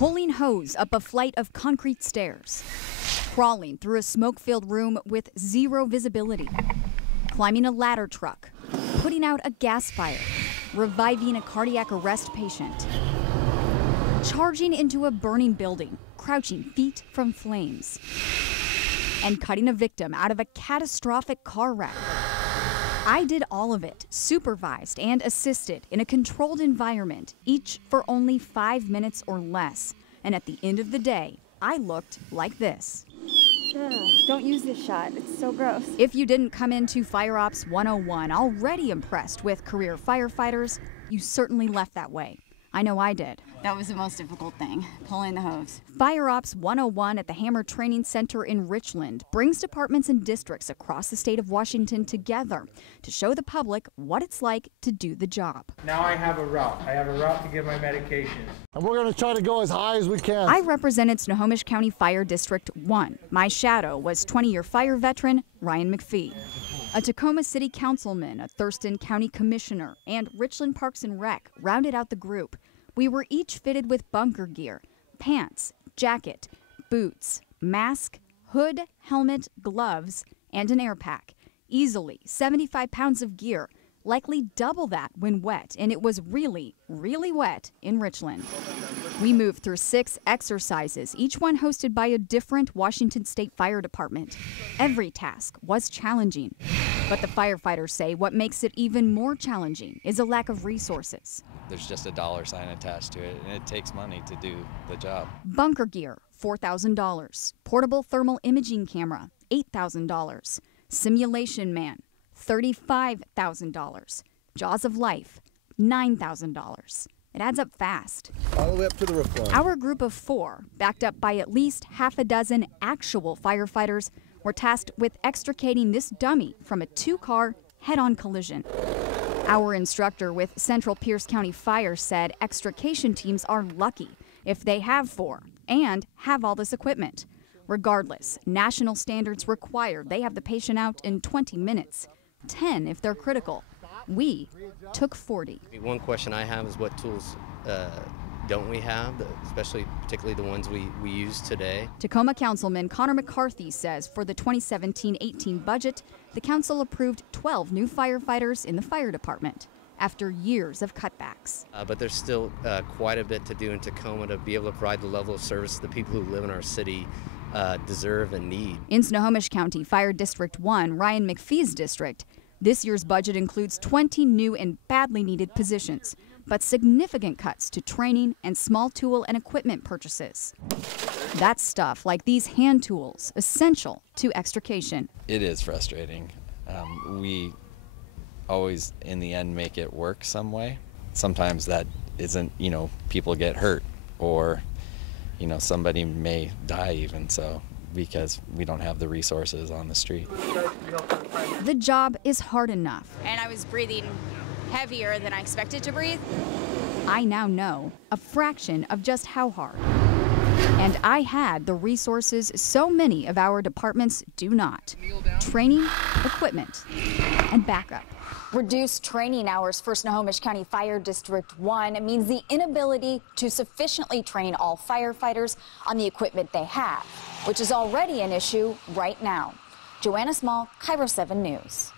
pulling hose up a flight of concrete stairs, crawling through a smoke-filled room with zero visibility, climbing a ladder truck, putting out a gas fire, reviving a cardiac arrest patient, charging into a burning building, crouching feet from flames, and cutting a victim out of a catastrophic car wreck. I did all of it, supervised and assisted in a controlled environment, each for only 5 minutes or less. And at the end of the day, I looked like this. Don't use this shot. It's so gross. If you didn't come into Fire Ops 101 already impressed with career firefighters, you certainly left that way. I know I did. That was the most difficult thing, pulling the hose. Fire Ops 101 at the Hammer Training Center in Richland brings departments and districts across the state of Washington together to show the public what it's like to do the job. Now I have a route. I have a route to give my medications. And we're going to try to go as high as we can. I represented Snohomish County Fire District 1. My shadow was 20-year fire veteran Ryan McPhee. A Tacoma City Councilman, a Thurston County Commissioner, and Richland Parks and Rec rounded out the group. We were each fitted with bunker gear, pants, jacket, boots, mask, hood, helmet, gloves, and an air pack. Easily 75 pounds of gear, likely double that when wet, and it was really, really wet in Richland. We moved through 6 exercises, each one hosted by a different Washington State Fire Department. Every task was challenging, but the firefighters say what makes it even more challenging is a lack of resources. There's just a dollar sign attached to it, and it takes money to do the job. Bunker gear, $4,000. Portable thermal imaging camera, $8,000. Simulation man, $35,000. Jaws of life, $9,000. It adds up fast. All the way up to the roof line. Our group of 4, backed up by at least half a dozen actual firefighters, were tasked with extricating this dummy from a 2-car head-on collision. Our instructor with Central Pierce County Fire said extrication teams are lucky if they have 4 and have all this equipment. Regardless, national standards require they have the patient out in 20 minutes, 10 if they're critical. We took 40. One question I have is what tools don't we have, particularly the ones we use today? Tacoma Councilman Connor McCarthy says for the 2017-18 budget, the council approved 12 new firefighters in the fire department after years of cutbacks. But there's still quite a bit to do in Tacoma to be able to provide the level of service the people who live in our city deserve and need. In Snohomish County Fire District 1, Ryan McPhee's district, this year's budget includes 20 new and badly needed positions, but significant cuts to training and small tool and equipment purchases. That's stuff like these hand tools, essential to extrication. It is frustrating. We always, in the end, make it work some way. Sometimes that isn't, people get hurt or, somebody may die even, so because we don't have the resources on the street. The job is hard enough. And I was breathing heavier than I expected to breathe. I now know a fraction of just how hard. And I had the resources so many of our departments do not. Training, equipment, and backup. Reduced training hours for Snohomish County Fire District 1 means the inability to sufficiently train all firefighters on the equipment they have, which is already an issue right now. Joanna Small, Cairo 7 News.